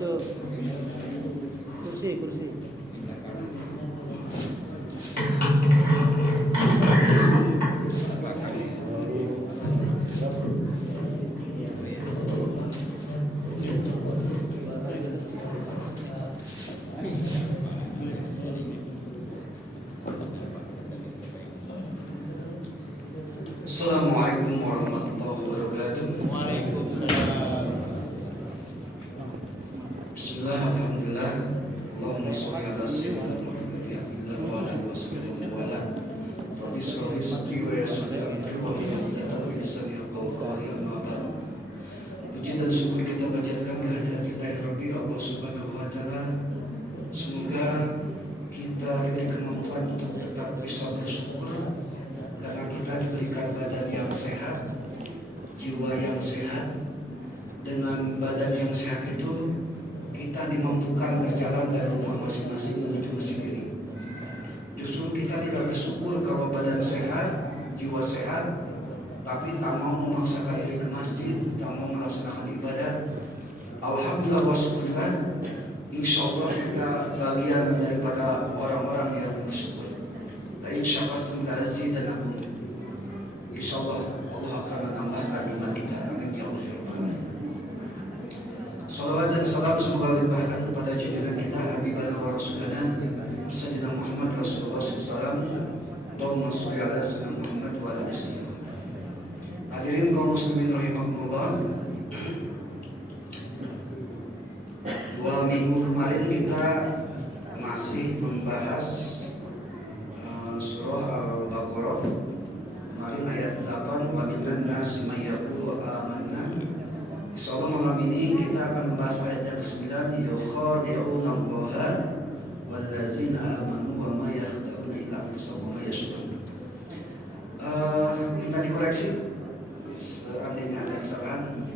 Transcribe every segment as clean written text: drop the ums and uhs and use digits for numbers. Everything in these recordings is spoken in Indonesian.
Tuh. Kursi. Assalamualaikum warahmatullahi wabarakatuh. Waalaikumsalam. Bismillah, alhamdulillah. Allahumma sholli ala sayyidina Muhammad ya Allah wa ala alihi wa ala. Rabbi shrah li sadri wa yassir li amri wa hlul 'uqdatam min lisani yafqahu qawli, amma ba'd. Puji dan syukur kita panjatkan kehadirat kita ya Rabbi Allah Subhanahu wa taala. Semoga kita diberi kemampuan untuk tetap bisa bersyukur karena kita diberikan badan yang sehat, jiwa yang sehat. Dengan badan yang sehat itu kita dimampukan berjalan dari rumah masing-masing menuju masjid ini. Justru kita tidak bersyukur kalau badan sehat, jiwa sehat, tapi tak mau memaksakan diri ke masjid, tak mau melaksanakan ibadah. Alhamdulillah wa syukurkan, insya Allah kita bagian daripada orang-orang yang bersyukur. La in syakartum la azidannakum. Insya Allah Allah akan menambahkan iman kita. Amin ya Allah ya Rabbal alamin. Salawat dan salam semoga dilimpahkan kepada junjungan kita Habibana wa Rasulana Sayyidina Muhammad Rasulullah SAW. Allahumma sholli ala sayyidina Muhammad wa ala alihi. Hadirin kaum muslimin rahimakumullah. 2 minggu kemarin kita masih membahas surah Al-Baqarah. Kemarin ayat 8, wa minan nasi may yaqulu amanna. Insyaallah malam ini kita akan membahas ayat yang ke-9, yukhadi'una Allaha wallazina amanu wa ma yakhda'una illa anfusahum wa ma yash'urun. Minta dikoreksi seandainya ada kesalahan.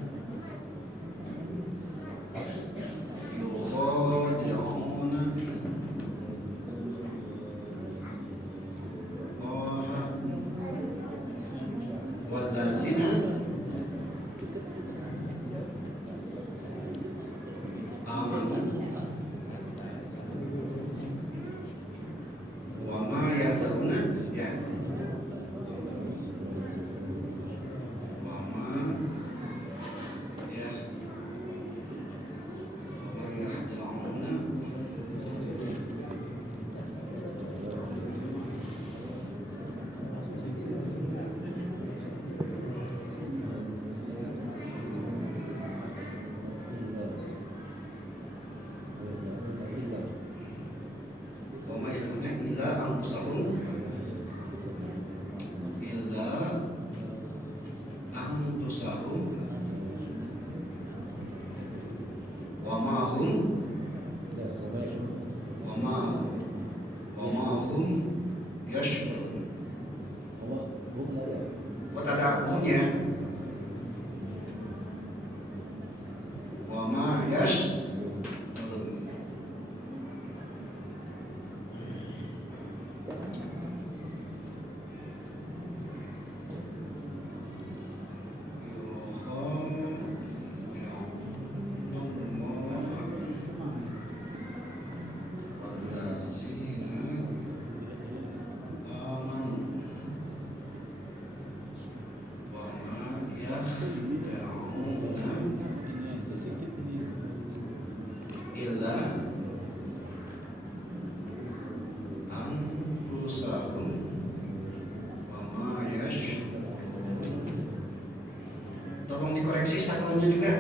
Tolong dikoreksi satunya juga.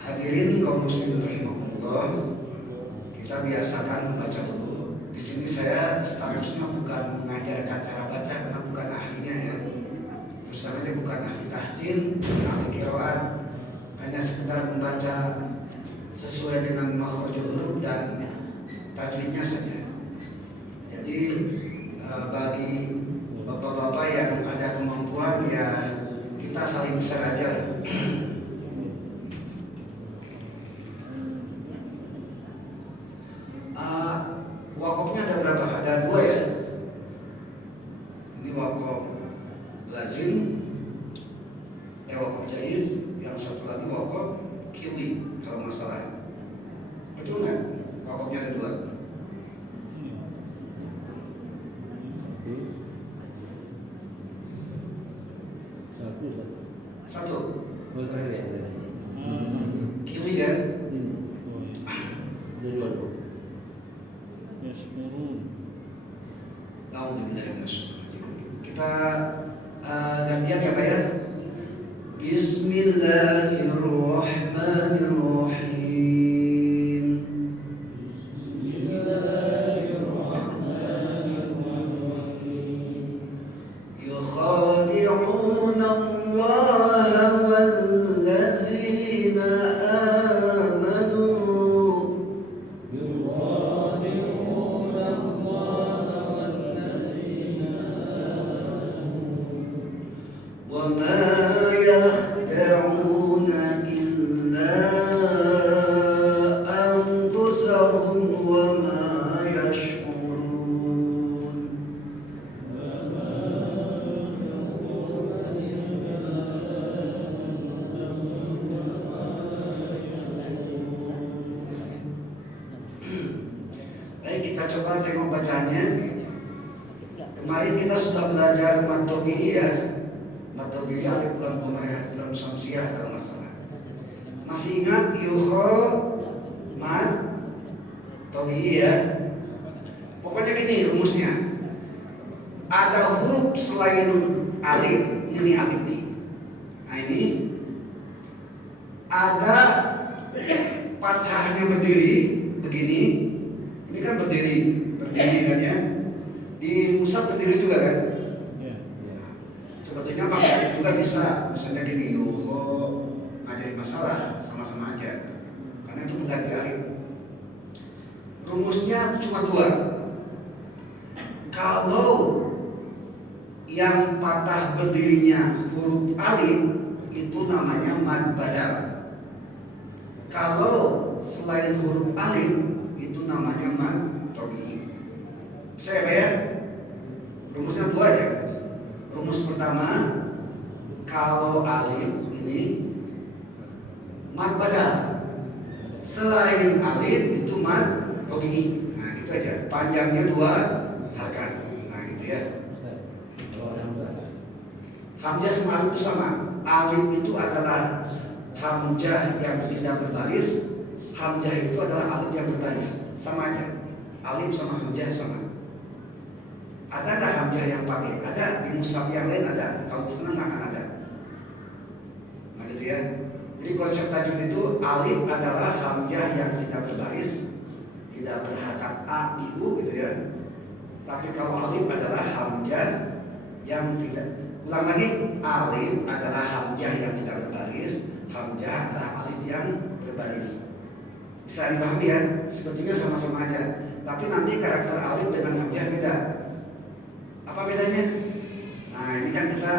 Hadirin kaum muslimin rahimakumullah, kita biasakan membaca dulu. Di sini saya statusnya bukan mengajarkan cara baca karena bukan ahlinya ya. Terus saja bukan ahli tahsin, bukan ahli qiraat, hanya sekedar membaca sesuai dengan makhrajul huruf dan tajwidnya saja. Jadi bagi bapak-bapak yang ada kemampuan ya kita saling share aja. Wakofnya ada berapa? Ada 2 ya. jaizin, wakaf jaiz, yang satu lagi wakaf kili kalau masalah. Betul nggak? Wakafnya ada dua. Satu. Kili kan? Kita gantian ya Pak ya. Bismillahirrahmanirrahim. Yukhadi'una Allah wallazina amanu. وما يخدعون إلا أنفسهم وما يشعرون. Baik, kita coba tengok bacaannya. Kemarin kita sudah belajar mad tabi'i ya. Mad tabi'i alif lam qamariyah lam syamsiyah kalau masalah. Masih ingat yukho mad tabi'i ya? Pokoknya gini rumusnya. Ada huruf selain alif, ini alif nih. Nah ini ada fathahnya berdiri begini. Ini kan berdiri kan ya? Di musab berdiri juga kan? Sebetulnya pakai juga bisa, misalnya gini, yuho ngajarin masalah sama-sama aja, karena itu mengganti alif. Rumusnya cuma dua. Kalau yang patah berdirinya huruf alif itu namanya mad badal. Kalau selain huruf alif itu namanya mad tabi'i. Saya bayar. Rumusnya dua aja. Rumus pertama, kalau alif ini mad badal, selain alif itu mad tabi'i. Nah itu aja. Panjangnya dua harokat. Nah gitu ya. Hamzah sama alif itu sama. Alif itu adalah hamzah yang tidak berbaris. Hamzah itu adalah alif yang berbaris. Sama aja. Alif sama hamzah sama. Ada nggak hamzah yang pakai? Ada, di mushaf yang lain ada. Kalau senang akan ada. Nah gitu ya. Jadi konsep tajwid itu alif adalah hamzah yang tidak berbaris, tidak berharokat a, i, u gitu ya. Tapi kalau alif adalah hamzah yang tidak. Ulang lagi, alif adalah hamzah yang tidak berbaris, hamzah adalah alif yang berbaris. Bisa dipahami ya? Sebetulnya sama-sama aja. Tapi nanti karakter alif dengan hamzah beda. Apa bedanya? Nah ini kan kita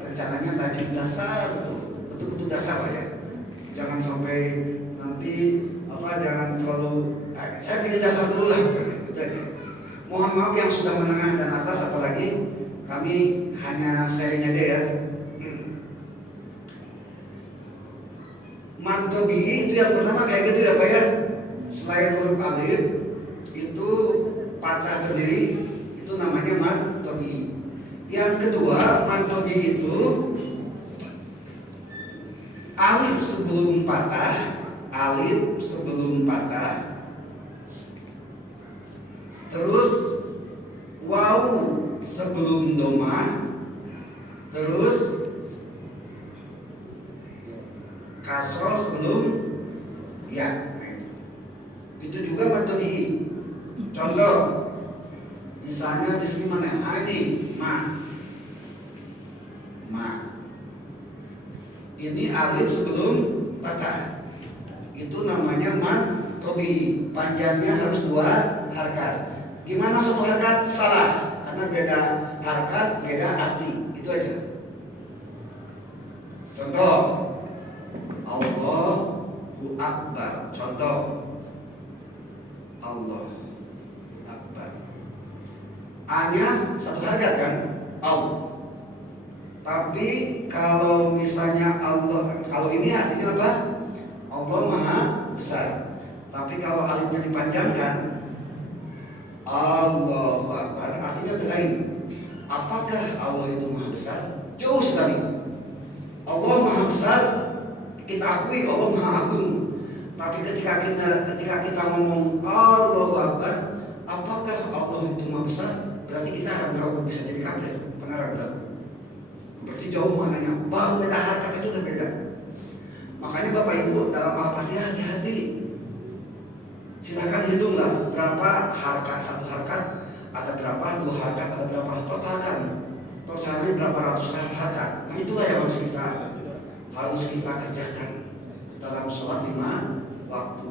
rencananya tajwid dasar, betul-betul dasar lah ya. Jangan sampai nanti jangan terlalu. Saya pilih dasar dulu lah, gitu aja. Mohon maaf yang sudah menengah dan atas, apalagi kami hanya sharing aja ya. Mad tabi'i itu yang pertama kayak gitu ya Pak ya. Selain huruf alif itu patah berdiri, itu namanya mad tabi'i. Yang kedua, mad tabi'i itu alif sebelum patah, terus waw sebelum domah, terus kasroh sebelum ya. Itu juga mad tabi'i. Contoh, misalnya di sini mana? Ini ma. Ini alif sebelum patah. Itu namanya mad tabi'i. Panjangnya harus dua harokat. Gimana satu harokat? Salah, karena beda harokat, beda arti. Itu aja. Contoh, Allahu Akbar. Contoh, Allah Akbar. A-nya satu harokat kan? Au. Tapi kalau misalnya Allah, kalau ini artinya apa? Allah Maha Besar. Tapi kalau alifnya dipanjangkan, Allahu Akbar, artinya lain. Apakah Allah itu Maha Besar? Jauh sekali. Allah Maha Besar, kita akui Allah Maha Agung. Tapi ketika kita ngomong Allahu Akbar, apakah Allah itu Maha Besar? Berarti kita ragu-ragu, bisa jadi kafir, karena ragu-ragu. Berarti jauh mananya, baru beda harkat itu berbeda. Makanya Bapak Ibu dalam Al-Fatihah hati-hati. Silakan hitunglah berapa harkat, satu harkat, ada berapa, dua harkat, ada berapa, totalkan. Totalnya berapa ratus harkat. Nah itulah yang harus kita kerjakan dalam sholat 5 waktu.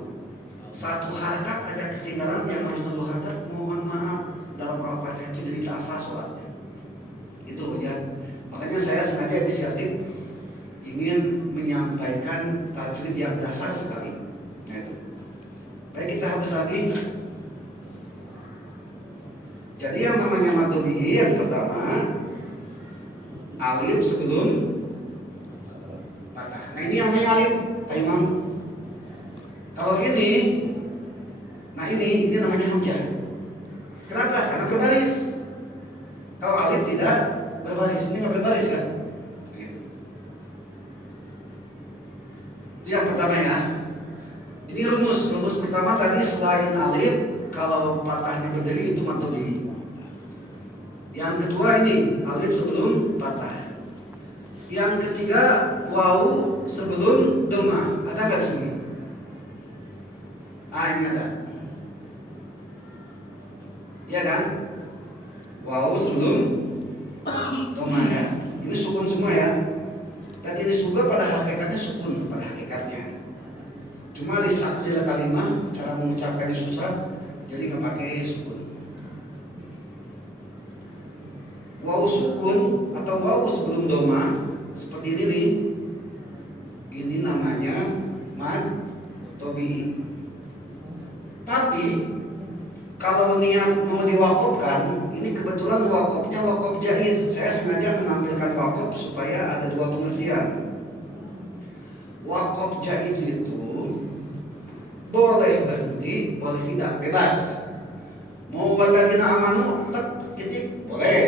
Satu harkat ada ketinggalan yang harus dua harkat, mohon maaf, dalam Al-Fatihah itu jadi tak sah sholatnya. Itu ya. Makanya saya sengaja inisiatif ingin menyampaikan tajwid yang dasar sekali. Nah itu. Baik, kita hapus lagi. Jadi yang namanya mad tabi'i yang pertama alif sebelum patah. Nah ini yang namanya alif, Pak Imam. Kalau ini, nah ini namanya hamzah. Kenapa? Karena berbaris. Kalau alif tidak berbaris, ini nggak berbaris kan? Gitu. Itu yang pertama ya. Ini rumus pertama tadi selain alif, kalau patahnya berdiri itu mad tabi'i. Yang kedua ini alif sebelum patah. Yang ketiga waw sebelum dhamma. Ada nggak di sini? Ini ada. Ya kan? Waw sebelum dhamma ya. Ini sukun semua ya. Tadi ini juga pada hakikatnya sukun pada hakikatnya. Cuma lisan jila kalimah cara mengucapkannya susah, jadi nggak pakai sukun. Waw sukun atau waw sebelum dhamma seperti ini nih. Ini namanya mad tabi'i. Tapi kalau niat mau diwakafkan, ini kebetulan wakafnya wakaf jaiz. Saya sengaja menampilkan wakaf supaya ada dua pengertian. Wakaf jaiz itu boleh berhenti, boleh tidak, bebas. Mau walladzina amanu tetap titik boleh.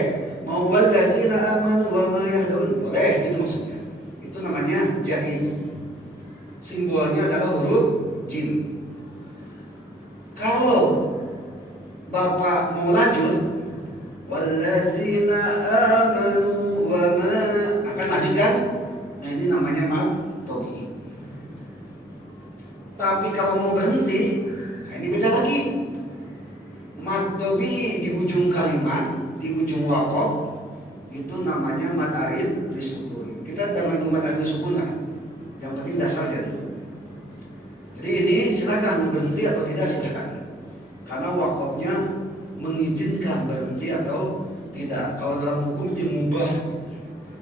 Mau walladzina amanu wa ma yahdun boleh, itu maksudnya. Itu namanya jaiz. Simbolnya adalah huruf jim. Kalau Bapak mau lanjut, walladzina amanu wa ma, akan lanjutkan. Nah ini namanya mad tabi'i. Tapi kalau mau berhenti, nah ini beda lagi. Mad tabi'i di ujung kalimat, di ujung wakaf, itu namanya mad arid disukun. Kita jangan mad arid disukun lah. Yang penting dasar aja dulu. Jadi ini silakan mau berhenti atau tidak silakan. Karena wakafnya mengizinkan berhenti atau tidak. Kalau dalam hukum dimubah,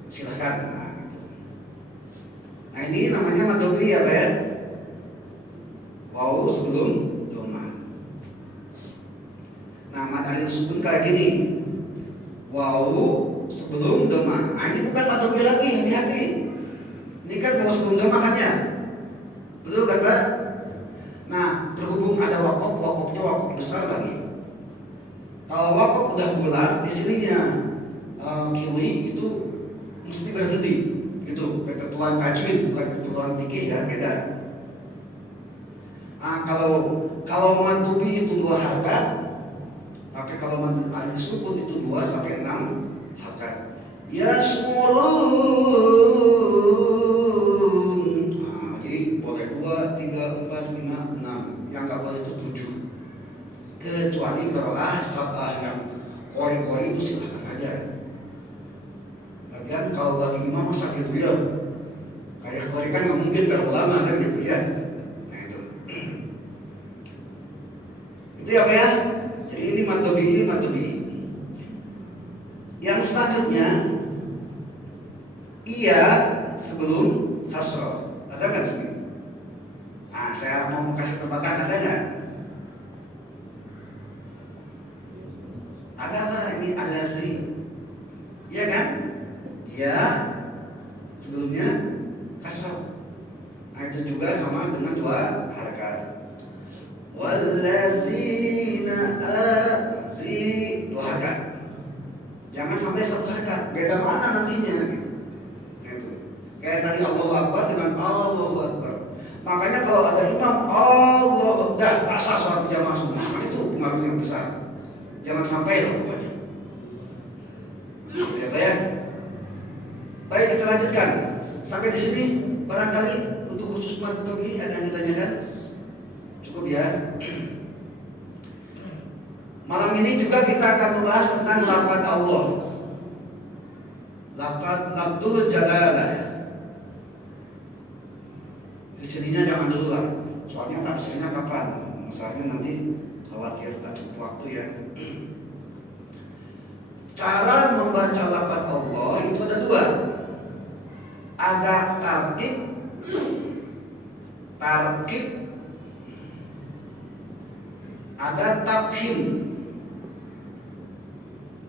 silakan. Nah ini namanya mad tabi'i ya Ben. Waw sebelum dhamma. Nah mad arid sukun kayak gini. Waw sebelum dhamma. Nah ini bukan mad tabi'i lagi, hati-hati. Ini kan waw sebelum dhamma kan ya. Betul kan Pak? Nah berhubung ada wakaf, wakafnya wakaf besar lagi. Kalau wakaf udah bulat, di sininya kili itu mesti berhenti. Itu ketentuan tajwid, bukan ketentuan fikih ya, beda. Kalau mad tabi'i itu 2 harkat, tapi kalau mad arid disukun itu 2 sampai 6 harkat. Yasmurun. Jadi boleh 2, 3, 4, 5, 6. Yang nggak boleh itu 7. Kecuali qiraah sabah yang koi-koi itu silahkan aja. Lagian kalau lagi imam masa gitu ya. Kayak koi kan nggak mungkin terlalu lama kan gitu ya. Itu ya Pak ya. Jadi ini mad tabi'i. Yang selanjutnya iya sebelum kasroh. Ada kan sini? Nah saya mau kasih tebakan, ada nggak? Ada apa? Ini ada sih. Iya kan? Ya, sebelumnya kasroh. Nah itu juga sama dengan dua harakat. Wallazina dua harakat. Jangan sampai satu harakat. Beda mana nantinya gitu. Gitu. Kayak tadi Allahu Akbar dengan Allahu Akbar. Makanya kalau ada imam Allah dah asal sholat berjamaah semua, itu pengaruh yang besar. Jangan sampai loh pokoknya. Ya Pak ya. Baik, kita lanjutkan. Sampai di sini barangkali untuk khusus materi ada yang ditanyakan? Cukup ya. Malam ini juga kita akan membahas tentang lafaz Allah. Lafaz Lafzul Jalalah. Disininya jangan dulu lah. Soalnya tafsirnya kapan? Masalahnya nanti khawatir tak cukup waktu ya. Cara membaca lafaz Allah itu ada dua. Ada tarkib, ada tafhim.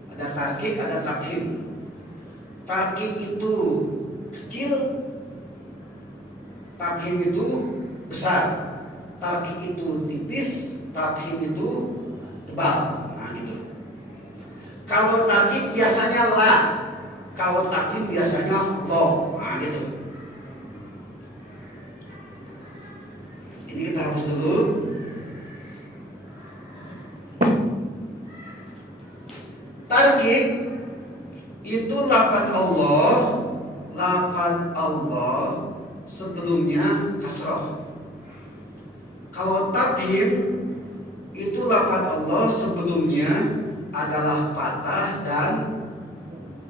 Ada tarkib, ada tafhim. Tarkib itu kecil, tafhim itu besar. Tarkib itu tipis, tafhim itu tebal. Nah gitu. Kalau tarkib biasanya la, kalau tafhim biasanya lo. Nah gitu. Ini kita hapus dulu. Tarkib itu lafaz Allah sebelumnya kasroh. Kalau tafhim itu lafaz Allah sebelumnya adalah patah dan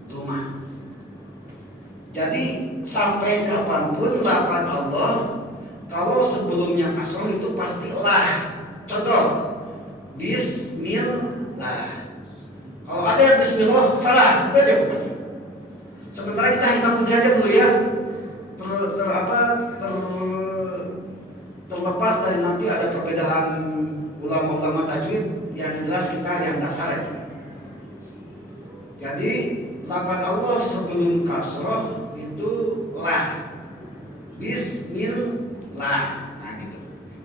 domah. Jadi sampai kapanpun lafaz Allah kalau sebelumnya kasroh itu pasti lah. Contoh Bismillah. Kalau ada yang Bismillah salah, itu aja pokoknya. Sementara kita hitam putih aja dulu ya. Terlepas dari nanti ada perbedaan ulama-ulama tajwid, yang jelas kita yang dasar aja. Jadi lafaz Allah sebelum kasroh itu lah. Bismillah. Nah gitu.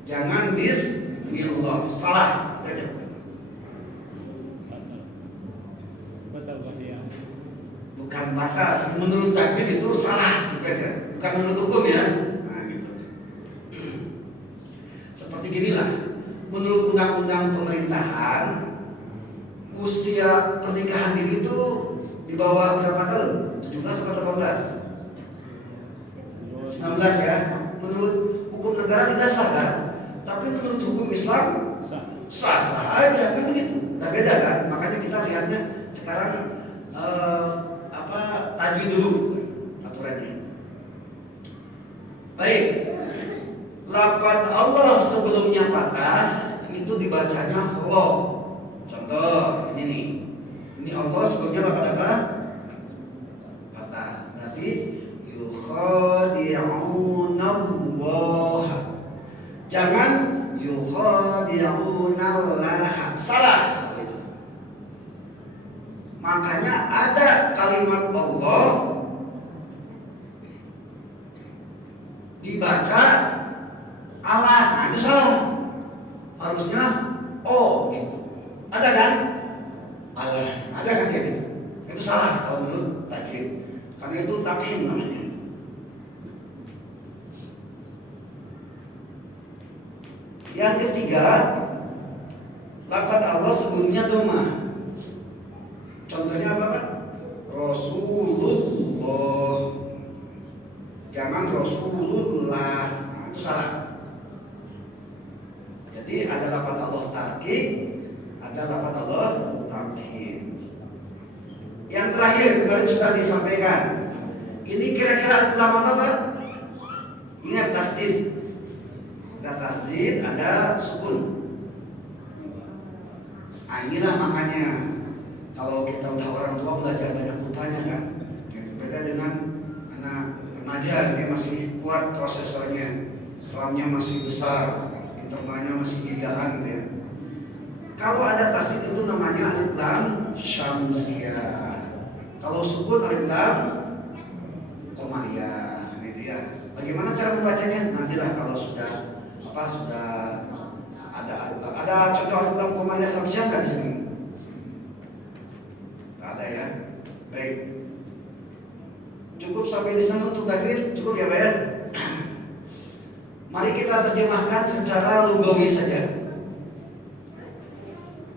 Jangan Bismillah, salah. Itu aja. Bukan batas, menurut takbir itu salah, gitu aja. Bukan menurut hukum ya. Nah gitu. Seperti ginilah, menurut undang-undang pemerintahan, usia pernikahan dini itu di bawah berapa tahun? 17 atau 18? 19 ya. Menurut hukum negara tidak sah kan? Tapi menurut hukum Islam sah aja kan begitu. Nah beda kan? Makanya kita lihatnya sekarang tajwid dulu aturannya. Baik, lafaz Allah sebelumnya patah itu dibacanya lo. Contoh ini nih, ini Allah sebelumnya lafaz apa? Patah. Berarti yukhadi'unallah. Jangan yukhadi'unallah. Salah. Makanya ada kalimat Allah dibaca Allah. Nah itu salah. Harusnya O gitu. Ada kan? Allah. Ada kan kayak gitu. Itu salah kalau menurut tajwid. Karena itu tafhim namanya. Yang ketiga, lafaz Allah sebelumnya domah. Contohnya apa Pak? Rasulullah. Jangan Rasulullah. Nah, itu salah. Jadi ada lafaz Allah tarkib, ada lafaz Allah tafhim. Yang terakhir kemarin sudah disampaikan. Ini kira-kira ulama apa? Ingat tasdid. Ada tasdid, ada sukun. Nah inilah makanya kalau kita udah orang tua belajar banyak rupanya kan. Beda dengan anak remaja, dia masih kuat prosesornya, RAM-nya masih besar, internalnya masih gigaan gitu ya. Kalau ada tasdid itu namanya alif lam syamsiyah. Kalau sukun alif lam Komaria, itu ya. Bagaimana cara membacanya? Nantilah kalau sudah ada contoh Al-Quran Komaria sampai siang nggak di sini? Nggak ada ya. Baik. Cukup sampai di sana untuk takbir, cukup ya Pak ya. Mari kita terjemahkan secara lugawi saja.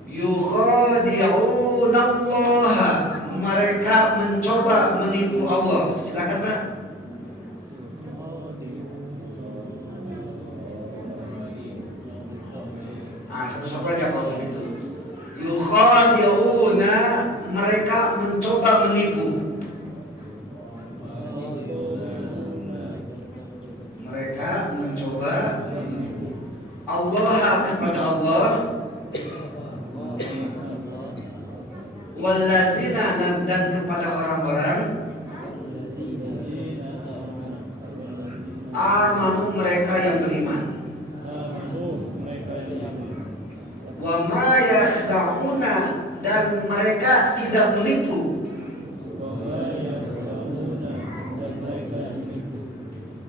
Yukhadi'unallaha, mereka mencoba menipu Allah. Silakan Pak. Satu-satu aja kalau begitu. Yukhadi'una, mereka mencoba menipu. Mereka mencoba menipu Allah kepada Allah. Wallazina, dan kepada orang-orang amanu, mereka yang beriman. Wa ma yakhda'una, dan mereka tidak menipu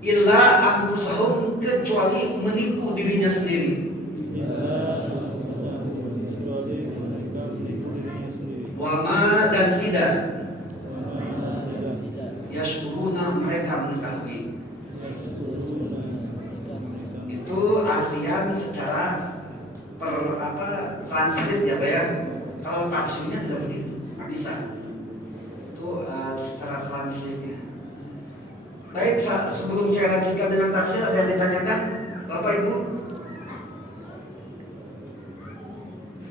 illa anfusahum, kecuali menipu dirinya sendiri. Wama, dan tidak yashuruna, mereka mengetahui. Itu artian secara translate ya Pak ya. Kalau tafsirnya tidak begitu, nggak bisa. Itu secara translate-nya. Baik, sebelum saya lanjutkan dengan tafsir, ada yang ditanyakan Bapak Ibu?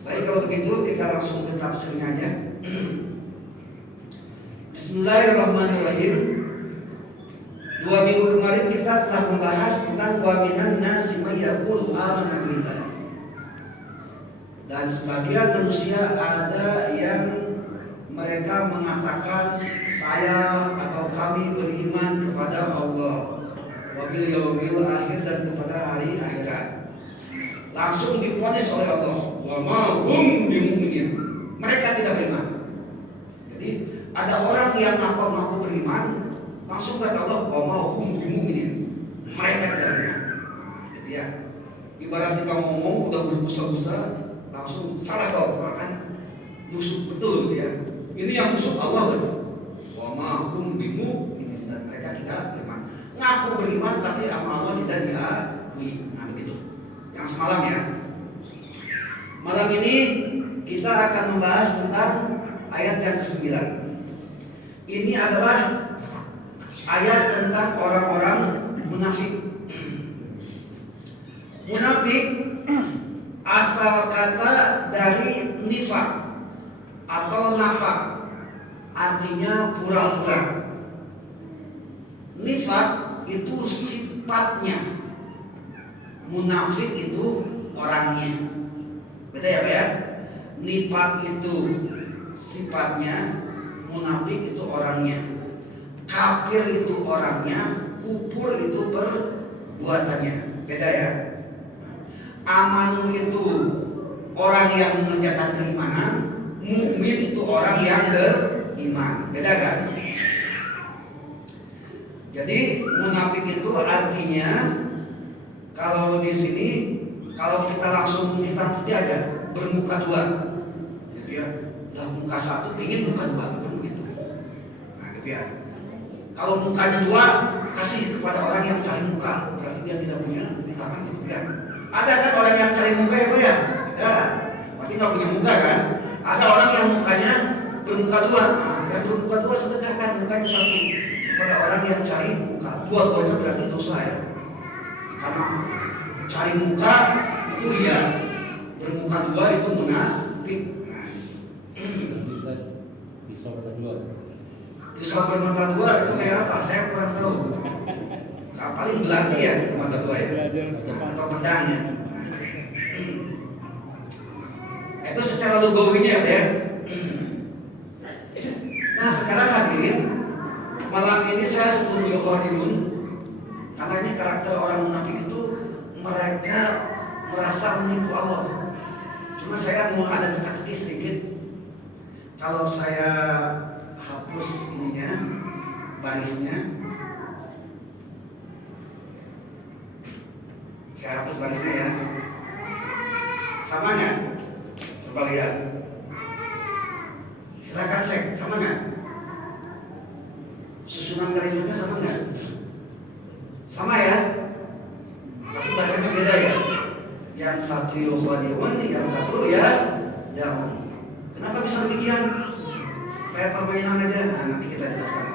Baik, kalau begitu kita langsung ke tafsirnya aja. Bismillahirrahmanirrahim. 2 minggu kemarin kita telah membahas tentang wa minan nasi may yaqulu amanna billah. Dan sebagian manusia ada yang mereka mengatakan saya atau kami beriman kepada Allah, wabil yaumil akhir, dan kepada hari akhirat. Langsung diponis oleh Allah, wa ma hum bimu'minin, mereka tidak beriman. Jadi ada orang yang ngaku beriman, langsung kata Allah, wa ma hum bimu'minin, mereka tidak beriman. Gitu ya. Ibarat kita ngomong udah berbusa-busa, langsung salah kau, kan nusuk betul gitu ya. Ini yang nusuk Allah betul. Wa ma hum bimu'minin, dan mereka tidak beriman. Ngaku beriman tapi sama Allah tidak diakui. Nah begitu. Yang semalam ya. Malam ini kita akan membahas tentang ayat yang ke-9. Ini adalah ayat tentang orang-orang munafik. Munafik asal kata dari nifak atau nafak, artinya pura-pura. Nifak itu sifatnya, munafik itu orangnya. Beda ya Pak ya? Nifak itu sifatnya, munafik itu orangnya. Kafir itu orangnya, kufur itu perbuatannya. Beda ya? Amanu itu orang yang mengerjakan keimanan, mukmin itu orang yang beriman. Beda kan? Jadi munafik itu artinya, kalau di sini kalau kita langsung hitam putih aja, bermuka dua, gitu ya. Lah muka satu pingin muka dua, bukan begitu. Nah gitu ya. Kalau mukanya dua, kasih kepada orang yang cari muka, berarti dia tidak punya muka, kan gitu ya. Ada kan orang yang cari muka ya Pak ya? Ada. Berarti nggak punya muka kan? Ada orang yang mukanya bermuka dua. Nah, yang bermuka dua sedekahkan mukanya satu kepada orang yang cari muka. Dua-duanya berarti dosa ya. Karena cari muka itu iya, bermuka dua itu munafik. Nah, pisau bermata dua itu kayak apa? Saya kurang tahu. Paling belati ya mata dua ya, atau pedangnya. Itu secara lugawinya ya. Nah sekarang hadirin, malam ini saya sebelum yukhadi'un, karena ini karakter orang munafik itu mereka merasa menipu Allah. Cuma saya mau ada teka-teki sedikit. Kalau saya hapus ininya, barisnya. Saya hapus barisnya ya. Sama nggak? Coba lihat. Silakan cek, sama nggak? Susunan kalimatnya sama nggak? Sama ya? Tapi bacanya beda ya. Yang satu yukhadi'un, yang satu ya daun. Kenapa bisa demikian? Kayak permainan aja. Nah, nanti kita jelaskan.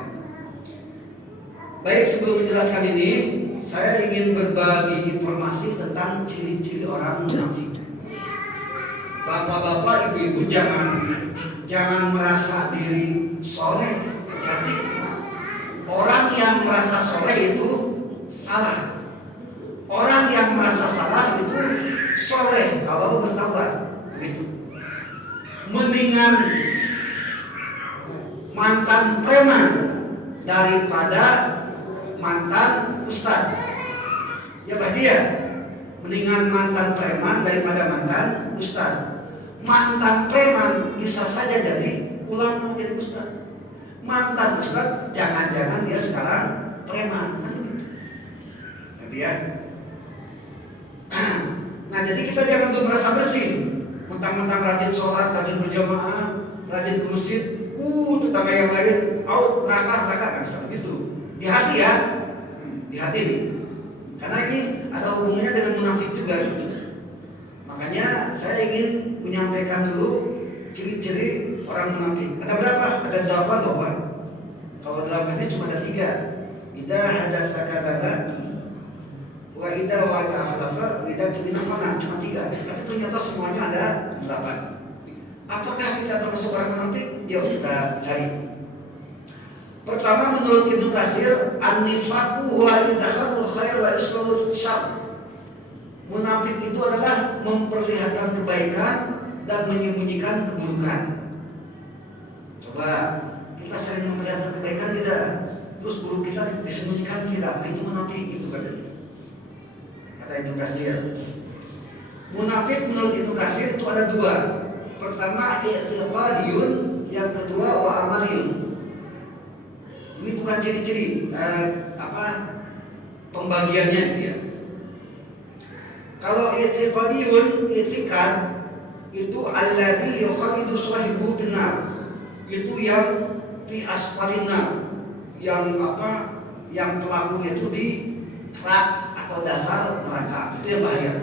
Baik, sebelum menjelaskan ini, saya ingin berbagi informasi tentang ciri-ciri orang munafik. Bapak-bapak, ibu-ibu, jangan merasa diri soleh. Hati-hati. Orang yang merasa soleh itu salah. Orang yang merasa salah itu soleh kalau bertaubat. Begitu. Mendingan mantan preman daripada mantan ustad. Ya pasti ya. Mendingan mantan preman daripada mantan ustad. Mantan preman bisa saja jadi ulama, jadi ustad. Mantan ustad jangan-jangan dia sekarang preman, kan gitu. Nanti ya. Nah, jadi kita jangan tuh merasa bersih. Mentang-mentang rajin sholat, rajin berjamaah, rajin ke masjid, tetangga yang lain out neraka nggak bisa begitu. Di hati ya, di hati nih. Karena ini ada hubungannya dengan munafik juga. Makanya saya ingin menyampaikan dulu ciri-ciri orang munafik. Ada berapa? Ada 8. Kalau dalam hadis cuma ada 3. Idza hadasa kadzaba, wa idza wa'ada akhlafa, wa idza tumina khana. Cuma 3. Tapi ternyata semuanya ada 8. Apakah kita termasuk orang munafik? Yuk kita cari. Pertama, menurut Ibnu Katsir, an-nifaqu huwa idkhalul khair wa islalul syarr. Munafik itu adalah memperlihatkan kebaikan dan menyembunyikan keburukan. Coba kita sering memperlihatkan kebaikan tidak, terus buruk kita disembunyikan tidak. Nah, itu munafik itu katanya. Kata Ibnu Katsir. Munafik menurut Ibnu Katsir itu ada 2. Pertama i'tiqadiyun, yang kedua wa amaliyun. Ini bukan ciri-ciri pembagiannya ya. Kalau i'tiqadiyun, i'tiqad itu alladhi yukhalidu sahibu benar. Itu yang di asfalina, yang yang pelakunya itu di kerak atau dasar neraka. Itu yang bahaya.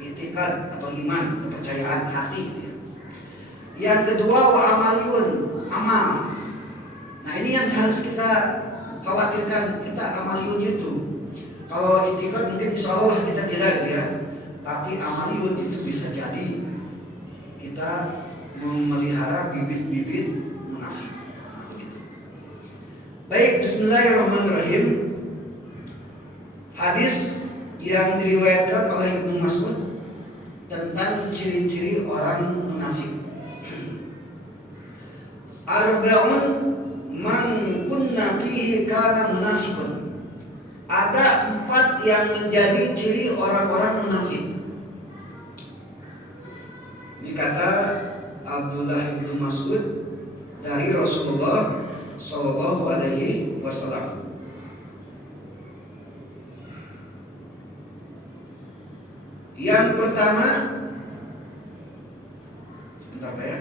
I'tiqad atau iman, kepercayaan hati. Yang kedua wa amaliyun, amal. Nah, ini yang harus kita khawatirkan, kita amaliyun itu. Kalau i'tiqad mungkin insya Allah kita tidak ya. Tapi amaliyun itu bisa jadi kita memelihara bibit-bibit munafik. Nah, begitu. Baik, bismillahirrahmanirrahim. Hadis yang diriwayatkan oleh Ibnu Mas'ud tentang ciri-ciri orang munafik. Arba'un man kunna fihi kana munafiqun. Ada 4 yang menjadi ciri orang-orang munafik. Ini kata Abdullah bin Mas'ud dari Rasulullah Sallallahu Alaihi Wasallam. Yang pertama, sebentar Pak ya.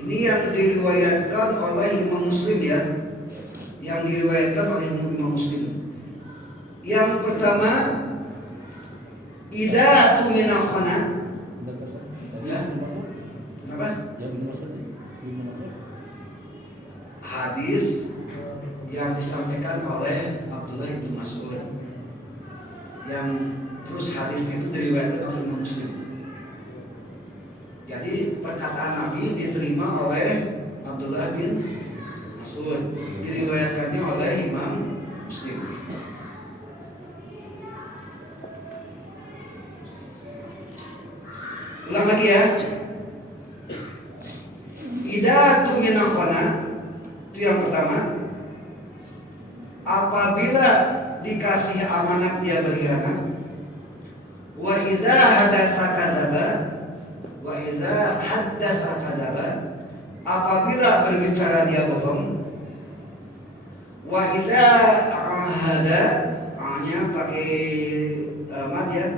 Ini yang diriwayatkan oleh Imam Muslim ya. Yang diriwayatkan oleh Imam Muslim. Yang pertama, idza tumina khana. Ya. Kenapa? Hadis yang disampaikan oleh Abdullah bin Mas'ud. Yang terus hadisnya itu diriwayatkan oleh Imam Muslim. Jadi perkataan Nabi diterima oleh Abdullah bin Mas'ud, diriwayatkannya oleh Imam Muslim. Ulang lagi ya. Idza tumina khana, yang pertama. Apabila dikasih amanat dia berkhianat. Wa idza hadasa kadzaba. Wa idza haddasa kadzaba. Apabila berbicara dia bohong. Wa idza ahada, nya pakai mad ya.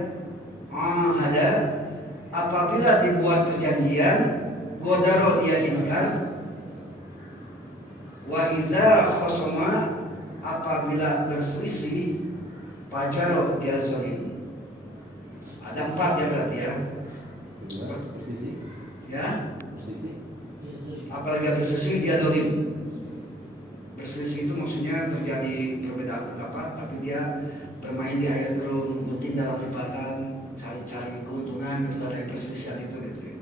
Ahada, apabila dibuat perjanjian, godaro dia ingkar. Wa idza khasama, apabila berselisih, fajaro dia zalim. Ada 4 ya berarti ya. Ya. Apalagi berselisih dia zalim. Berselisih itu maksudnya terjadi perbedaan pendapat, tapi dia bermain di air keruh, ngikutin dalam perdebatan, cari-cari keuntungan itu dari perselisihan itu gitu ya.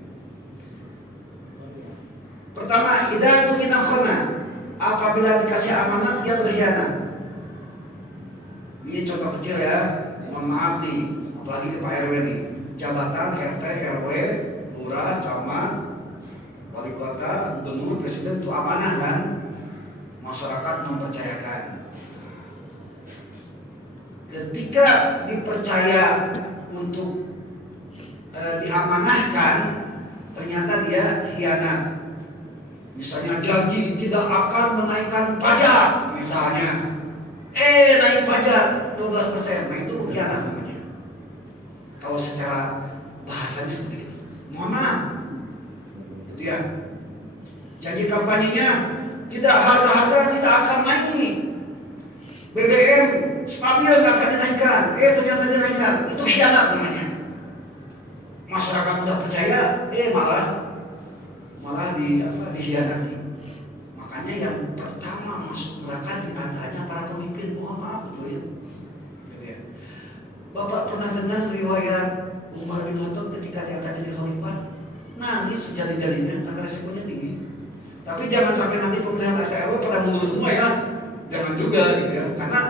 Pertama, idza tumina khana, apabila dikasih amanat dia berkhianat. Ini contoh kecil ya, mohon maaf nih, apalagi ke Pak RW nih, jabatan RT, RW, lurah, camat, wali kota, gubernur, presiden itu amanah kan, masyarakat mempercayakan. Ketika dipercaya untuk diamanahkan, ternyata dia khianat. Misalnya janji tidak akan menaikkan pajak, misalnya, naik pajak 12%, nah itu khianat namanya. Kalau secara bahasanya seperti itu, mohon maaf, gitu ya. Janji kampanyenya tidak harga tidak akan naik, BBM stabil akan dinaikkan, ternyata dinaikkan, itu khianat namanya. Masyarakat udah percaya, malah dikhianati. Makanya yang pertama masuk neraka di antaranya para pemimpin. Mohon maaf betul ya. Gitu ya. Bapak pernah dengar riwayat Umar bin Khattab ketika dia akan jadi khalifah, nangis sejadi-jadinya karena resikonya tinggi. Tapi jangan sampai nanti pemilihan RT RW pada mundur semua ya. Jangan juga gitu ya. Karena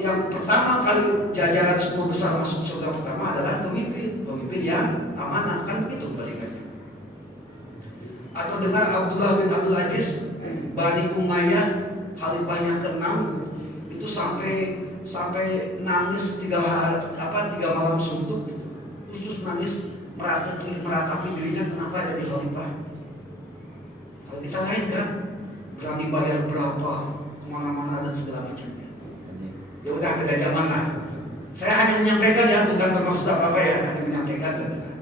yang pertama kali jajaran 10 besar masuk surga pertama adalah pemimpin yang amanah, kan begitu balikannya. Atau dengar Abdullah bin Abdul Aziz Bani Umayyah khalifahnya ke-6 itu sampai nangis 3 malam suntuk gitu. Khusus nangis meratapi dirinya kenapa jadi khalifah. Kalau kita lain kan berani bayar berapa kemana-mana dan segala macamnya. Ya udah beda zaman lah. Saya hanya menyampaikan ya, bukan bermaksud apa-apa ya, hanya menyampaikan saja.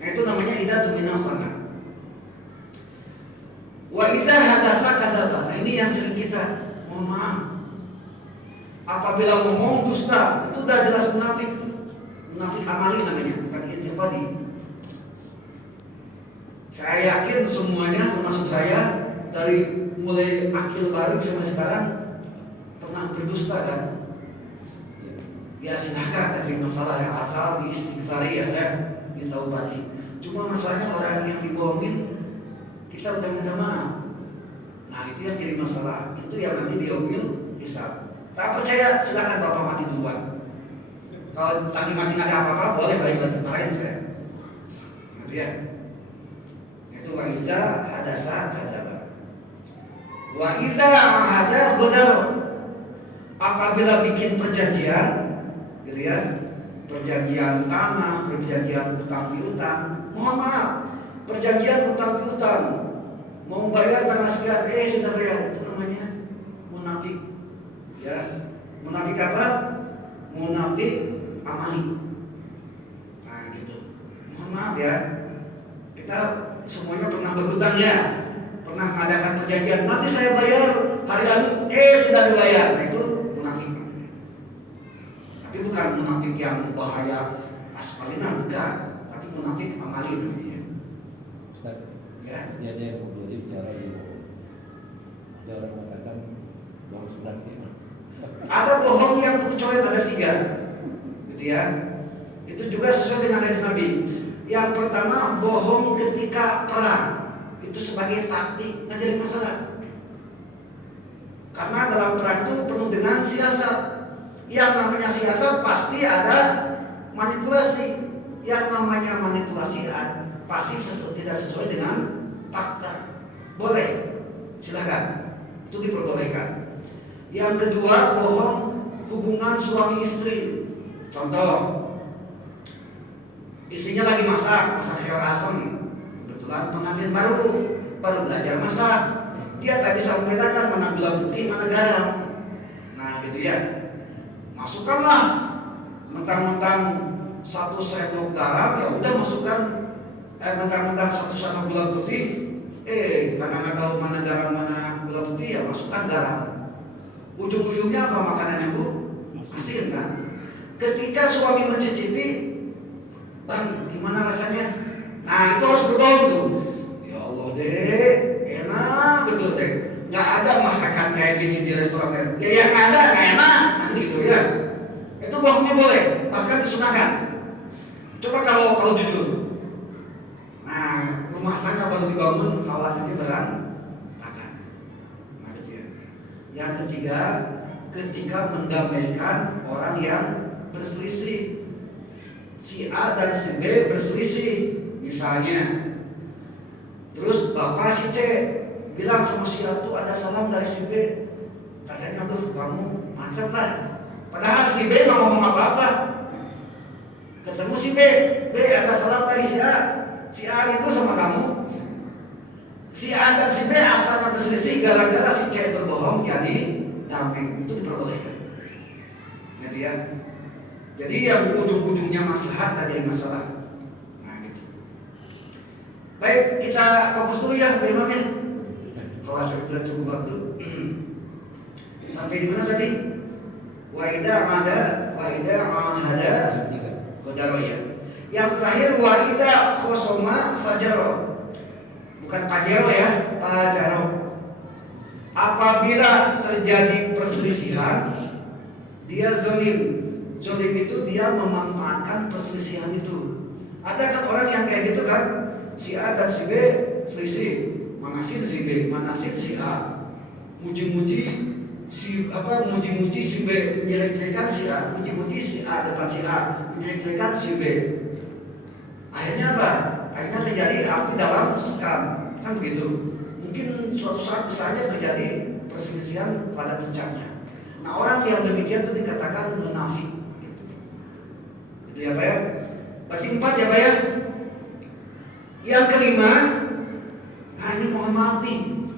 Nah itu namanya idza tumina khana. Wa idza hadasa kadzaba. Nah ini yang sering kita, mohon maaf, apabila ngomong dusta, itu udah jelas munafik. Munafik amali namanya, bukan intifadi. Saya yakin semuanya termasuk saya dari mulai akil balik sampai sekarang pernah berdusta kan? Ya silahkan, dari masalah yang asal di istighfari ya kan, ditaubati. Cuma masalahnya orang yang dibohongin kita udah minta maaf. Nah itu yang jadi masalah. Itu yang nanti diomil hisab. Tak percaya silahkan bapak mati duluan. Kalau lagi mati nggak ada apa-apa boleh balik lagi marahin saya. Gitu ya. Itu wa iza hadasa kadzaba. Wa iza ahada godaro. Apabila bikin perjanjian, gitu ya, perjanjian tanah, perjanjian utang piutang, mohon maaf, perjanjian utang piutang, mau bayar tanggal sekian, tidak bayar, itu namanya munafik, ya, munafik apa? Munafik amali. Nah gitu, mohon maaf ya, kita semuanya pernah berhutang ya, pernah mengadakan perjanjian, nanti saya bayar hari lalu, tidak dibayar, nah itu munafik. Tapi bukan munafik yang bahaya aspalina, bukan, tapi munafik amali namanya. Ya. Ini ada yang jadi bicara di ada orang mengatakan bohong sunat ya. Ada bohong yang kecuali ada 3, gitu ya. Itu juga sesuai dengan hadis Nabi. Yang pertama bohong ketika perang, itu sebagai taktik ngajarin masalah. Karena dalam perang itu penuh dengan siasat. Yang namanya siasat pasti ada manipulasi. Yang namanya manipulasi pasti tidak sesuai dengan fakta. boleh, silakan, itu diperbolehkan. Yang kedua, bohong hubungan suami istri. Contoh, istrinya lagi masak sayur asem, kebetulan pengantin baru belajar masak, dia tak bisa membedakan mana gula putih mana garam. Nah gitu ya, masukkanlah mentang-mentang 1 sendok garam, ya udah masukkan mentang-mentang 1 sendok gula putih, karena nggak tahu mana garam mana gula putih, ya masukkan garam. Ujung-ujungnya apa makanannya, Bu? Asin kan? Ketika suami mencicipi, Bang, gimana rasanya? Nah itu harus berbohong tuh. Ya Allah deh, enak betul deh. Nggak ada masakan kayak gini di restoran. Ya yang ada nggak enak, nah, gitu ya. Itu bohongnya boleh, bahkan disunahkan. Coba kalau jujur. Nah, rumah tangga baru dibangun, khawatirnya berantakan. Nah gitu ya. Yang ketiga, ketika mendamaikan orang yang berselisih. Si A dan si B berselisih misalnya, terus bapak si C bilang sama si A tuh ada salam dari si B, katanya tuh kamu mantap lah, padahal si B nggak ngomong apa-apa. Ketemu si B ada salam dari si A itu sama kamu. Si A dan si B asalnya berselisih gara-gara si C berbohong, jadi damai, itu diperbolehkan. Gitu ya. Jadi yang ujung-ujungnya maslahat tak jadi masalah. Nah gitu. Baik, kita fokus dulu ya filmnya. Khawatir sudah cukup waktu. Sampai di mana tadi? Wa idza ahada qadaro ya. Yang terakhir wa idza khosoma fajaro. Bukan pajero ya, pajaro. Apabila terjadi perselisihan, dia zalim. Zalim itu dia memanfaatkan perselisihan itu. Ada kan orang yang kayak gitu kan, si A dan si B selisih, manasin si B, manasin si A, muji-muji si B, menjelek-jelekan si A, muji-muji si A depan si A, menjelek-jelekan si B. Akhirnya apa? Akhirnya terjadi api dalam sekam, kan begitu. Mungkin suatu saat bisa aja terjadi perselisihan pada puncaknya. Nah orang yang demikian itu dikatakan munafik. Itu ya Pak ya. Berarti 4 ya Pak ya. Yang kelima, nah ini mohon maaf nih.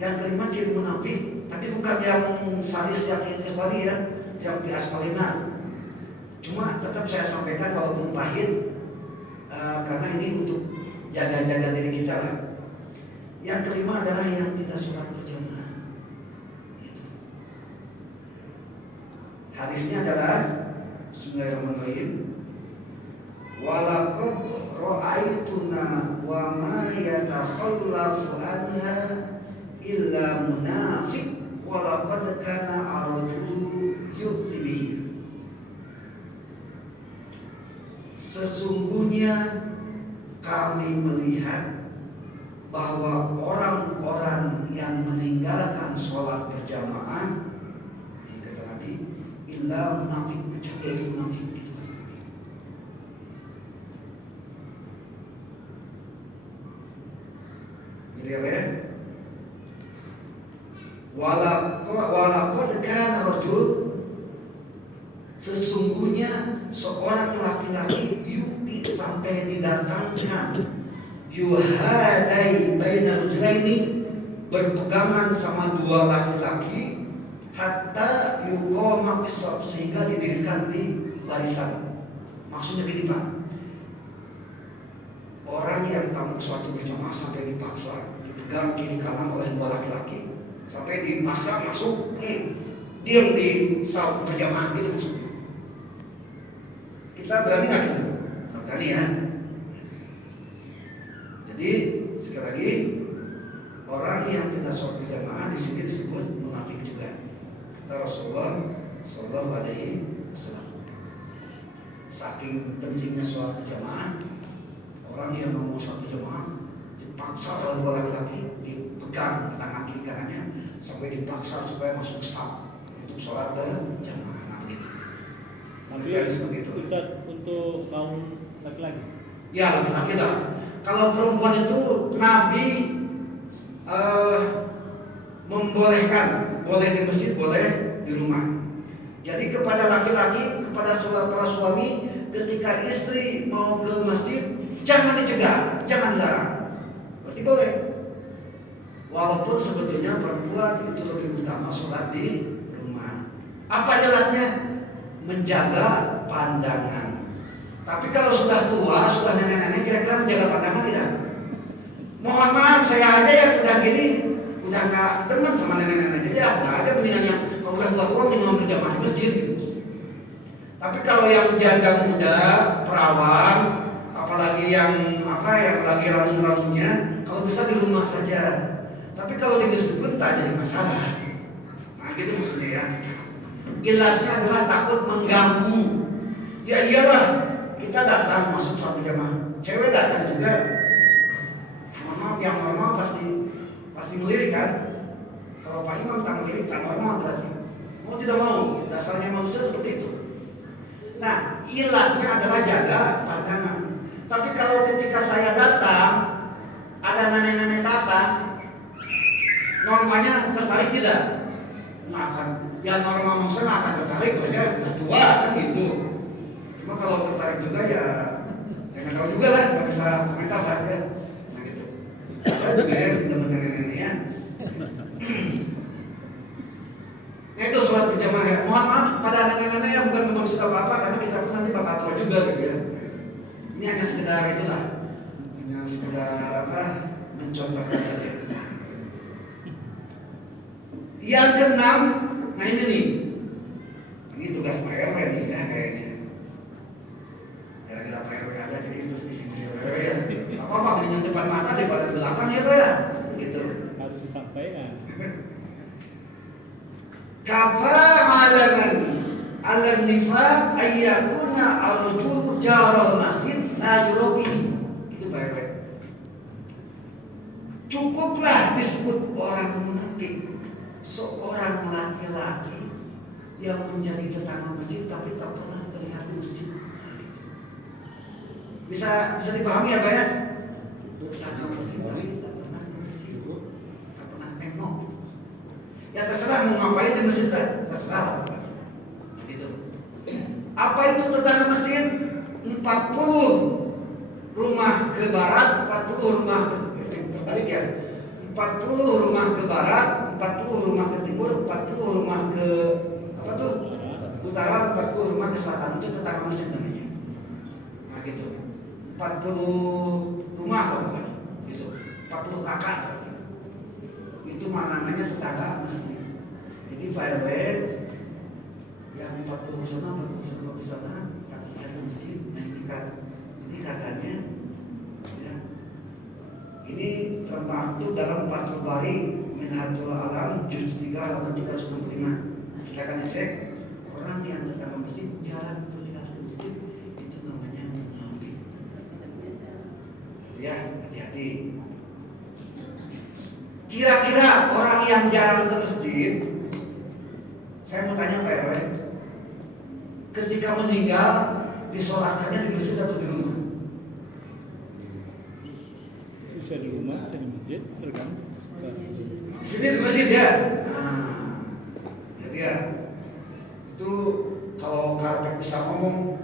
Yang kelima ciri munafik, tapi bukan yang sadis yang tadi ya, yang di aspalina. Cuma tetap saya sampaikan walaupun pahit, karena ini untuk jaga-jaga diri kita lah. Yang kelima adalah yang tidak sholat berjamaah. Gitu. Hadisnya adalah Bismillahirrahmanirrahim. Walaqad ra'aituna wa ma yatakhallafu anha illa munafiq walaqad kana arjulu yu'ti bihi. Sesungguhnya kami melihat bahwa orang-orang yang meninggalkan sholat berjamaah, ini kata Nabi, illa munafik, kecuali itu munafik, itu kata Nabi. Gitu ya Pak ya. Walaqad kana rajul, sesungguhnya seorang laki-laki yupi sampai didatangkan yuhadai baina rajulaini, berpegangan sama 2 laki-laki, hatta yuqama bisab, sehingga didirikan di barisan. Maksudnya gini Pak, orang yang tamu sholat berjamaah sampai dipaksa dipegang kiri kanan oleh 2 laki-laki sampai dipaksa masuk, diam di sholat berjamaah, gitu maksudnya. Kita berani nggak gitu? Berani ya. Jadi sekali lagi, orang yang tidak sholat berjamaah di sini disebut munafik juga. Kata Rasulullah Sallallahu Alaihi Wasallam. Saking pentingnya sholat berjamaah, orang yang mau sholat berjamaah dipaksa oleh 2 laki-laki, dipegang tangan kiri kanannya sampai dipaksa supaya masuk saf untuk sholat berjamaah. Nah begitu. Tapi seperti itu. Ustaz, untuk kaum laki-laki? Ya laki-laki lah. Kalau perempuan itu Nabi membolehkan, boleh di masjid, boleh di rumah. Jadi kepada laki-laki, kepada para suami, ketika istri mau ke masjid, jangan dicegah, jangan dilarang. Berarti boleh. Walaupun sebetulnya perempuan itu lebih utama sholat di rumah. Apa jalannya? Menjaga pandangan. Tapi kalau sudah tua, sudah nenek-nenek, kira-kira menjaga pandangan tidak? Mohon maaf, saya aja yang udah gini, udah nggak demen sama nenek-nenek. Jadi udah aja mendingan yang kalau udah tua-tua mendingan berjamaah di masjid gitu. Tapi kalau yang janda muda, perawan, apalagi yang lagi ranum-ranumnya, kalau bisa di rumah saja. Tapi kalau di masjid pun tak jadi masalah. Nah gitu maksudnya ya. Ilatnya adalah takut mengganggu. Ya iyalah, kita datang masuk sholat jamaah, cewek datang juga. Maaf, yang normal pasti melirik kan. Kalau Pak Imam tak melirik, tak normal berarti. Mau tidak mau, dasarnya manusia seperti itu. Nah, ilatnya adalah jaga pandangan. Tapi kalau ketika saya datang, ada nenek-nenek datang, normanya tertarik tidak? Nggak akan. Ya normal manusia akan tertarik, banyak udah tua kan gitu. Cuma kalau tertarik juga ya nggak tahu juga lah, nggak bisa komentar lah ya. Nah gitu. Saya juga ya di teman nenek-nenek ya. Nah itu sholat berjamaah ya. Mohon maaf pada nenek-nenek yang bukan bermaksud apa-apa, karena kita pun nanti bakal tua juga gitu ya. Ini hanya sekedar itulah, hanya sekedar mencontohkan saja. Yang keenam, nah ini tugas Pak RW nih ya kayaknya. Gara-gara Pak RW ada jadi terus disinggung Pak RW ya. Apa-apa mendingan depan mata daripada di belakang ya Pak ya. Gitu. Harus disampaikan. Kafa alaman ala nifaq ayyakuna ar-rajulu jarah masjid la yurabi. Itu Pak RW. Cukuplah disebut orang munafik seorang laki-laki yang menjadi tetangga masjid tapi tak pernah terlihat di masjid. Nah, gitu. Bisa dipahami ya Pak ya? Tetangga masjid tapi tak pernah di masjid, tak pernah tengok. Ya terserah mau ngapain di masjid, terserah. Nah, gitu. Apa itu tetangga masjid? 40 rumah ke barat, 40 rumah terbalik ya. 40 rumah ke barat, 40 rumah ke timur, 40 rumah ke utara, 40 rumah ke selatan. Itu tetangga masjid namanya. Nah gitu. 40 rumah bukan? Gitu. 40 kakak berarti. Itu namanya tetangga masjid. Jadi Pak RW yang 40 sana, 40 sana, katikan masjid. Nah ini katanya ya, ini termaktub dalam Fathul Bari Minhatul Alam juz 3 halaman 365. Kita akan cek orang yang tetangga masjid jarang terlihat di masjid, itu namanya munafik. Ya, hati-hati. Kira-kira orang yang jarang ke masjid, saya mau tanya Pak RW, ketika meninggal disolatkannya di masjid atau di rumah? Bisa di rumah, bisa di masjid, tergantung. Di sini di masjid ya. Nah, jadi ya itu kalau karpet bisa ngomong,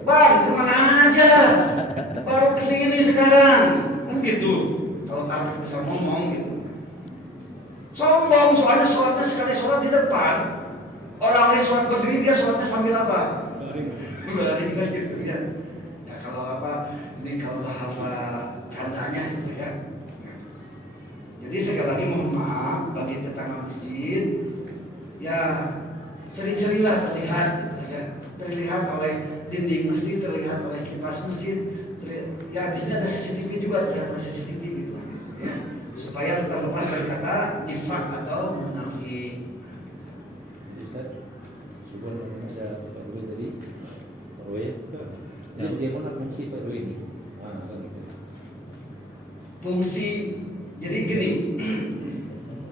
bang kemana aja? Baru kesini sekarang, kan gitu. Kalau karpet bisa ngomong gitu. Sombong soalnya sholatnya sekali sholat di depan. Orang yang sholat berdiri dia sholatnya sambil apa? Baring kan gitu ya. Ya kalau ini kalau bahasa candanya gitu ya. Jadi sekali lagi mohon maaf bagi tetangga masjid, ya sering-seringlah terlihat, gitu ya, terlihat oleh dinding masjid, terlihat oleh kipas masjid, ya di sini ada CCTV juga, terlihat oleh CCTV gitu, ya, supaya kita lepas dari kata nifaq atau munafik. Bisa, sebelum ada Pak RW tadi, Pak RW, jadi bagaimana fungsi Pak RW ini? Fungsi jadi gini,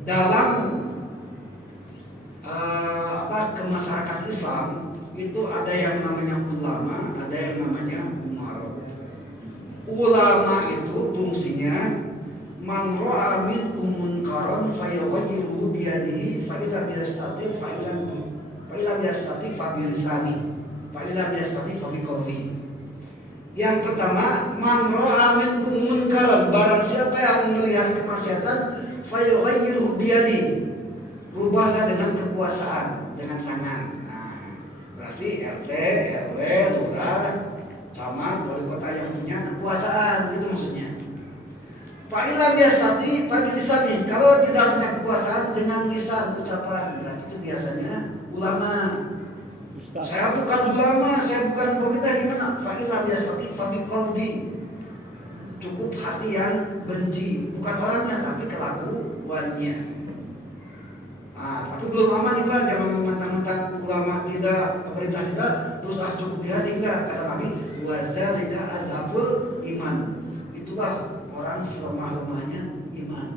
dalam kemasyarakat Islam itu ada yang namanya ulama, ada yang namanya umar. Ulama itu fungsinya man ra'a biyadihi fa illam yastati fa illam yastati fa bilisani fa illam yastati fa biqalbi. Yang pertama, man ra'a minkum munkaran, barang siapa yang melihat kemaksiatan fayughayyirhu biyadi, rubahlah dengan kekuasaan, dengan tangan. Nah, berarti RT, RW, lurah, camat, wali kota yang punya kekuasaan, itu maksudnya. Fa'ilam yastati fabilisani, kalau tidak punya kekuasaan dengan lisan ucapan, berarti itu biasanya ulama. Ustaz. Saya bukan ulama, saya bukan pemerintah, gimana? Fa'ilam yastati fabiqalbi, cukup hati yang benci, bukan orangnya tapi kelakuannya. Nah, tapi belum aman nih Pak, jangan mentang-mentang ulama tidak, pemerintah tidak, terus cukup di hati, enggak. Kata Nabi, wa zalika azhabul iman, itulah orang selemah-lemahnya iman.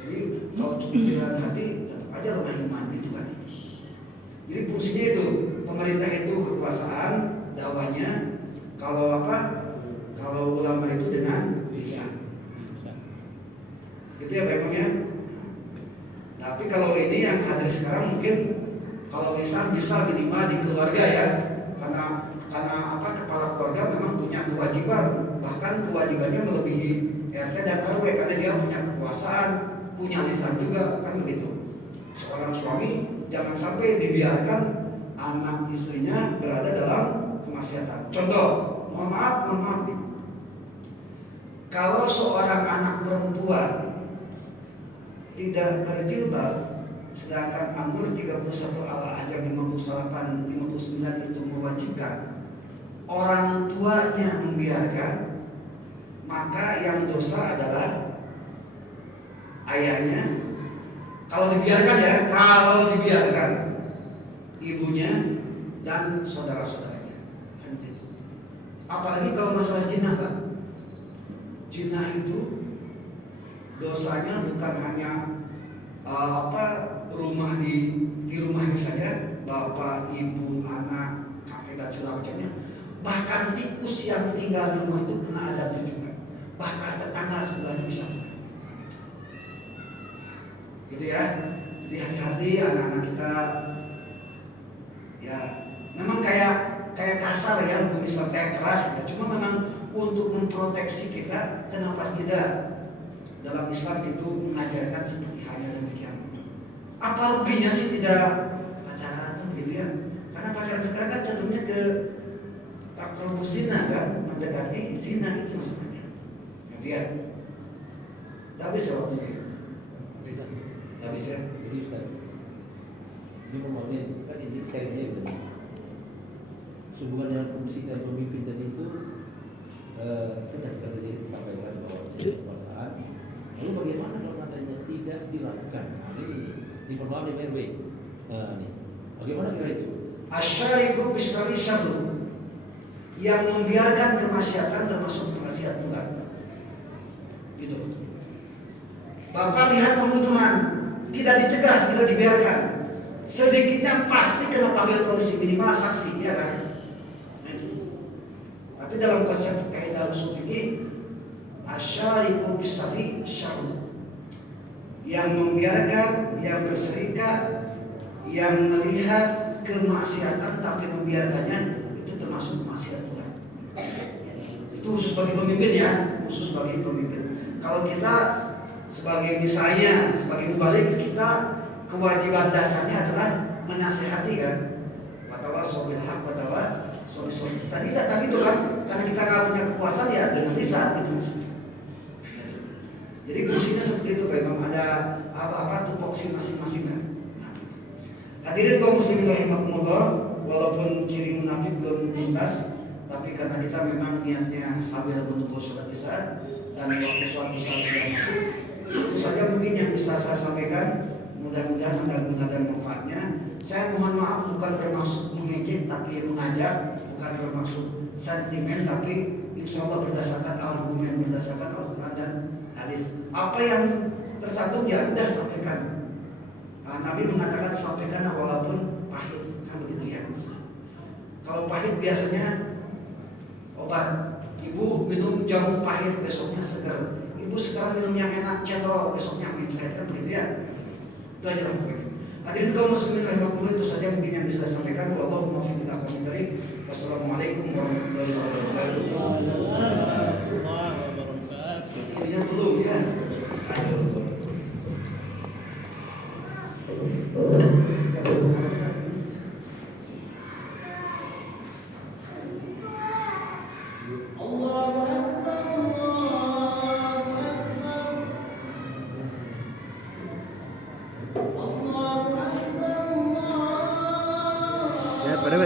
Jadi kalau cukup di hati, tetap aja lemah iman, gitu kan. Jadi fungsinya itu, pemerintah itu kekuasaan, dakwanya. Kalau apa? Kalau ulama itu dengan lisan. Itu ya memangnya. Tapi kalau ini yang hadir sekarang mungkin kalau lisan bisa minimal di keluarga ya, karena apa, kepala keluarga memang punya kewajiban, bahkan kewajibannya melebihi RT dan RW karena dia punya kekuasaan, punya lisan juga, kan begitu. Seorang suami jangan sampai dibiarkan anak istrinya berada dalam kemaksiatan. Contoh, mohon maaf nih. Kalau seorang anak perempuan tidak berjilbab, sedangkan An-Nur 31 Al-Ahzab 58 59 itu mewajibkan, orang tuanya membiarkan, maka yang dosa adalah ayahnya. Kalau dibiarkan ibunya dan saudara-saudaranya, kan gitu. Apalagi kalau masalah jinah, Pak. Jinah itu dosanya bukan hanya rumah di rumahnya saja, bapak, ibu, anak, kakek dan segala macamnya. Bahkan tikus yang tinggal di rumah itu kena azabnya juga. Bahkan tetangga sebelahnya bisa kena. Gitu ya. Jadi hati-hati anak-anak kita. Ya, memang kayak kasar ya, hukum Islam kayak keras ya. Cuma memang untuk memproteksi kita, kenapa tidak? Dalam Islam itu mengajarkan seperti halnya demikian. Apa ruginya sih tidak pacaran gitu ya? Karena pacaran sekarang kan cenderungnya ke takrobus zina kan, mendekati zina, itu maksudnya. Gitu ya. Habis ya waktunya. Habis ya. Jadi Ustaz, ini ngomongin kan ini saya benar. Sehubungan dengan fungsi dan pemimpin tadi itu sudah tadi disampaikan bahwa kekuasaan. Lalu bagaimana kalau katanya tidak dilakukan? Nah, ini permohonan RW. Ini bagaimana kira itu? Asyariku bisari syarru, yang membiarkan kemaksiatan termasuk kemaksiatan pula. Gitu. Bapak lihat pembunuhan, tidak dicegah, tidak dibiarkan, sedikitnya pasti kena panggil polisi, minimal saksi, ya kan? Nah itu. Tapi dalam konsep kaidah usul fikih, asyariku bisari syarru, yang membiarkan, yang berserikat, yang melihat kemaksiatan tapi membiarkannya, itu termasuk kemaksiatan pula. Itu khusus bagi pemimpin ya, khusus bagi pemimpin. Kalau kita sebagai misalnya sebagai mubalik, kita kewajiban dasarnya adalah menasihati kan, watawa sobil hak, watawa sobil. Tadi itu kan, karena kita nggak punya kekuasaan ya dengan lisan gitu. Jadi fungsinya seperti itu, memang ada apa tupoksi masing-masing kan. Hadirin kaum muslimin rahimakumullah, walaupun ciri munafik belum tuntas, tapi karena kita memang niatnya sambil menunggu sholat isya dan waktu sholat isya sudah masuk, itu saja mungkin yang bisa saya sampaikan. Mudah-mudahan ada guna dan manfaatnya. Saya mohon maaf, bukan bermaksud mengejek tapi mengajak, bukan bermaksud sentimen, tapi insya Allah berdasarkan argumen, berdasarkan Al-Quran dan hadis. Apa yang tersandung ya udah sampaikan. Nabi mengatakan sampaikan walaupun pahit, kan begitu ya. Kalau pahit biasanya obat. Ibu minum jamu pahit, besoknya segar. Ibu sekarang minum yang enak, cendol, besoknya mencret, kan begitu ya. Itu aja lah pokoknya. Hadirin kaum muslimin rahimakumullah, itu saja mungkin yang bisa saya sampaikan. Wallahumma fi min aqwamit thariq. Wassalamualaikum warahmatullahi wabarakatuh. Ini belum ya. Ayo. Ya, pada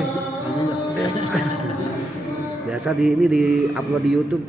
biasa di ini di upload di YouTube.